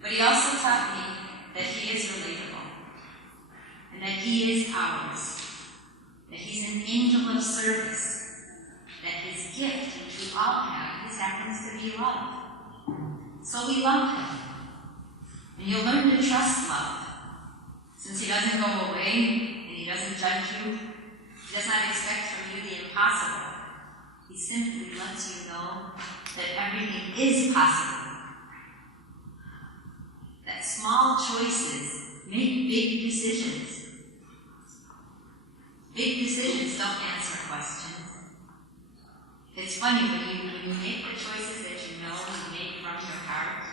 But he also taught me that he is relatable, and that he is ours, that he's an angel of service, that his gift, which we all have, just happens to be love. So we love him. And you'll learn to trust love. Since he doesn't go away, and he doesn't judge you, he does not expect from you the impossible. He simply lets you know that everything is possible. That small choices make big decisions. Big decisions don't answer questions. It's funny when you make the choices that you know you make from your heart,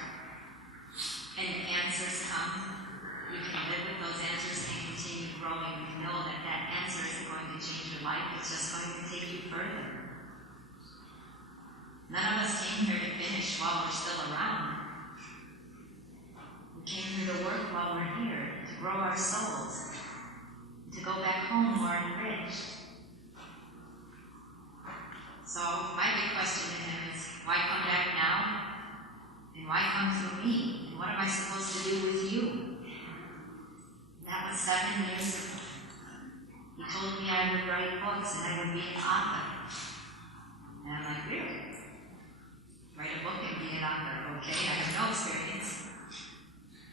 and the answers come, you can live with those answers and continue growing. You know that that answer isn't going to change your life, it's just going to take you further. None of us came here to finish while we're still around. We came here to work while we're here, to grow our souls, to go back home more enriched. So my big question to him is, why come back now? And why come through me? And what am I supposed to do with you? That was 7 years ago. He told me I would write books and I would be an author. And I'm like, really? Write a book and be an author? Okay, I have no experience.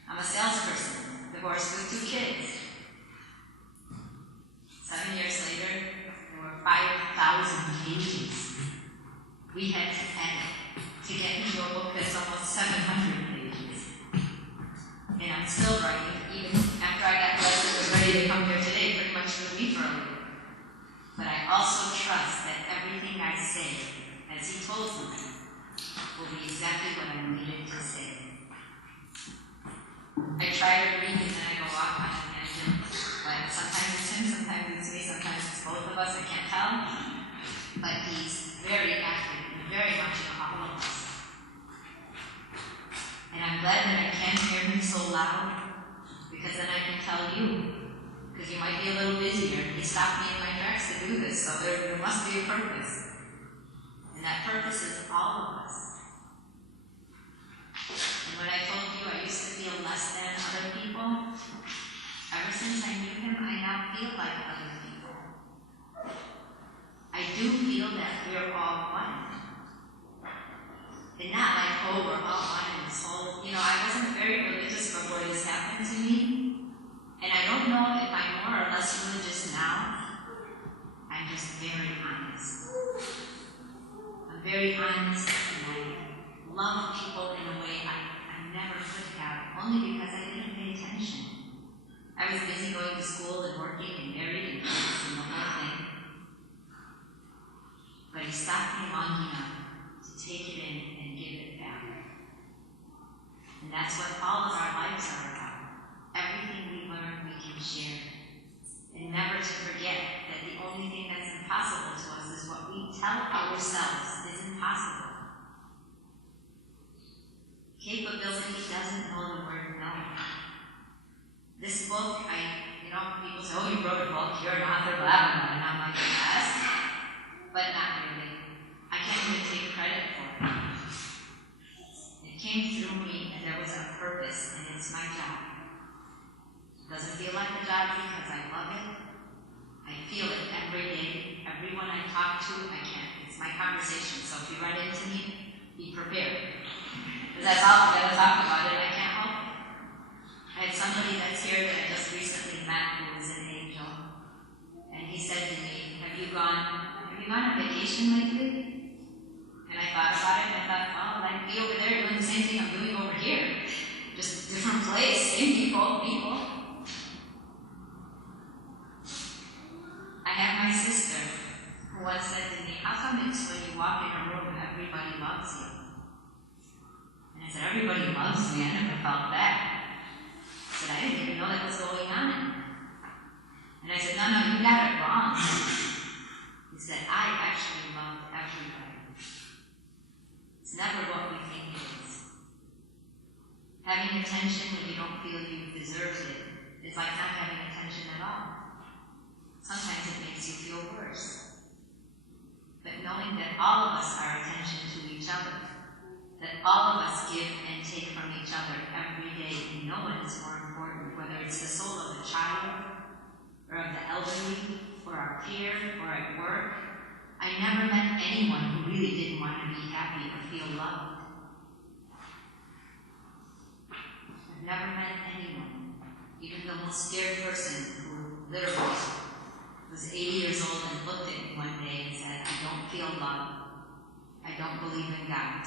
I'm a salesperson, divorced with 2 kids. 7 years later, there were 5,000 pages. We had to edit to get into a book that's almost 700 pages. And I'm still writing, even after I got blessed and was ready to come here today, pretty much threw me for a loop. But I also trust that everything I say, as he told me, will be exactly what I needed to say. I try to read and then I go off on a tangent. But sometimes it's him, sometimes it's me, sometimes it's both of us, I can't tell. But he's very active and very much in all of us. And I'm glad that I can hear him so loud, because then I can tell you. Because you might be a little busier. He stopped me in my tracks to do this, so there must be a purpose. And that purpose is all of us. And when I told you I used to feel less than other people, ever since I knew him, I now feel like other people. I do feel that we're all one. And not like, oh, we're all one in this whole, I wasn't very religious before this happened to me. And I don't know if I'm more or less religious now. I'm just very honest. I'm very honest, and I love people in a way I never could have, only because I didn't pay attention. I was busy going to school and working and married and kids and the whole thing. But he stopped me long enough to take it in and give it back. And that's what all of our lives are about. Everything we learn, we can share. And never to forget that the only thing that's impossible to us is what we tell ourselves is impossible. Capability doesn't know the word no. This book, people say, oh, you wrote a book, you're an author, blah, blah, blah. And I'm like, yes, but not really. I can't even take credit for it. It came through me, and there was a purpose, and it's my job. It doesn't feel like a job because I love it. I feel it every day. Everyone I talk to, I can't. It's my conversation, so if you run into me, be prepared. Because that's all I'm going to talk about it, I can't help it. I had somebody that's here that I just recently met who was an angel. And he said to me, have you gone on vacation lately? And I thought about it, and I thought, well, I'd be over there doing the same thing I'm doing over here. Just a different place, same people. I have my sister who once said to me, how come it's when you walk in a room, everybody loves you? And I said, everybody loves me, I never felt that. I said, I didn't even know that was going on. And I said, no, you got it wrong. He said, I actually loved everybody. It's never what we think it is. Having attention when you don't feel you deserve it is like not having attention at all. Sometimes it makes you feel worse. But knowing that all of us are attention to each other, that all of us give and take from each other every no one is more important, whether it's the soul of a child, or of the elderly, or our peer, or at work. I never met anyone who really didn't want to be happy or feel loved. I've never met anyone, even the most scared person who literally was 80 years old and looked at me one day and said, I don't feel loved. I don't believe in God.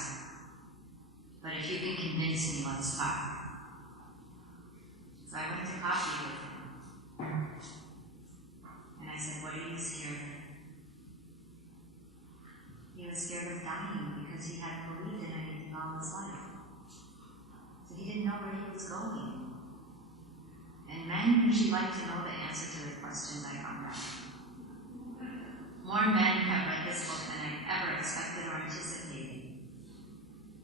But if you can convince me, let's talk. So I went to coffee with him. And I said, what are you scared of? He was scared of dying because he hadn't believed in anything all his life. So he didn't know where he was going. And men usually like to know the answer to the questions I found out. More men have read this book than I've ever expected or anticipated.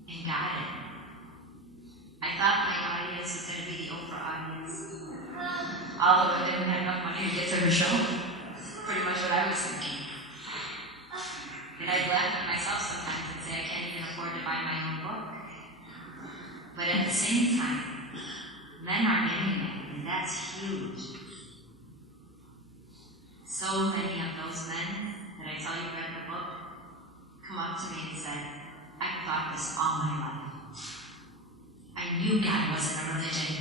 And got it. I thought my audience was going to be the Oprah audience. Although I didn't have enough money to get to her show. Pretty much what I was thinking. And I'd laugh at myself sometimes and say I can't even afford to buy my own book. But at the same time, men are getting it, and that's huge. So many of those men that I tell you read the book come up to me and said, I've thought this all my life. I knew God wasn't a religion.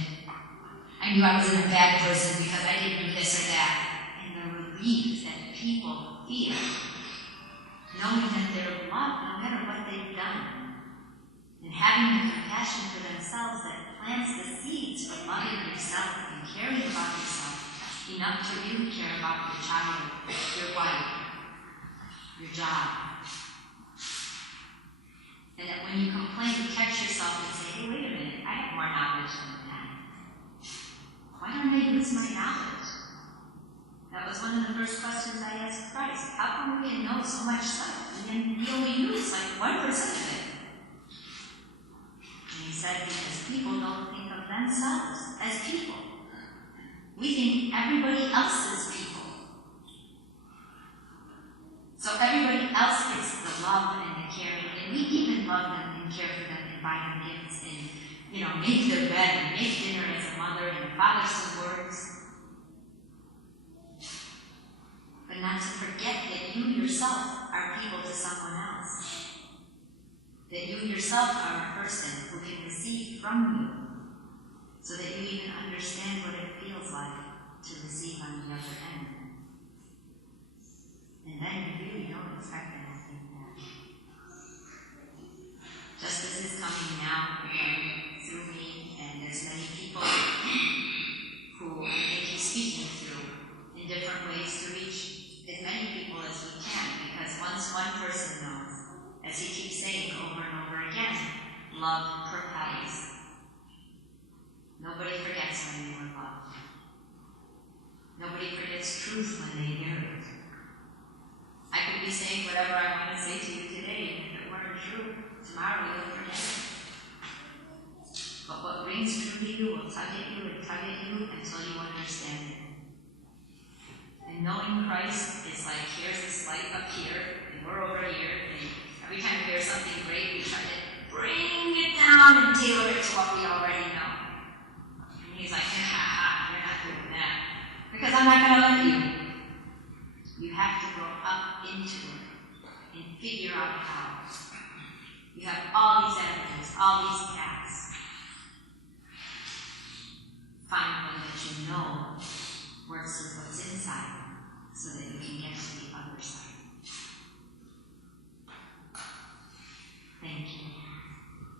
I knew I wasn't a bad person because I didn't do this or that. And the relief that people feel, knowing that they're loved no matter what they've done, and having the compassion for themselves that plants the seeds for loving yourself and caring about yourself enough to really care about your child, your wife, your job. And that when you complain, you catch yourself and say, hey, wait a minute, I have more knowledge than that. Why don't I use my knowledge? That was one of the first questions I asked Christ. How come we can know so much stuff and we only use like 1% of it? And he said, because people don't think of themselves as people. We think everybody else is people. So everybody else gets the love and the caring, and we even love them and care for them and buy them gifts and, make their bed and make dinner as a mother and father some words. But not to forget that you yourself are people to someone else. That you yourself are a person who can receive from you, so that you even understand what it feels like to receive on the other end. And then you really don't expect anything back. Justice is coming now, and through me, and there's many people who I think he's speaking through in different ways to reach as many people as we can, because once one person knows, as he keeps saying over and over again, love propels. Nobody forgets when they were loved. Nobody forgets truth when they hear it. I could be saying whatever I want to say to you today, and if it weren't true, tomorrow you'll forget it. But what rings true to you will tug at you until you understand it. And knowing Christ is like, here's this light up here, and we're over here, and every time we hear something great, we try to bring it down and tailor it to what we already know. And he's like, you're not doing that. Because I'm not going to let you. You have to go up into it and figure out how. You have all these avenues, all these paths. Find one that you know works with what's inside so that you can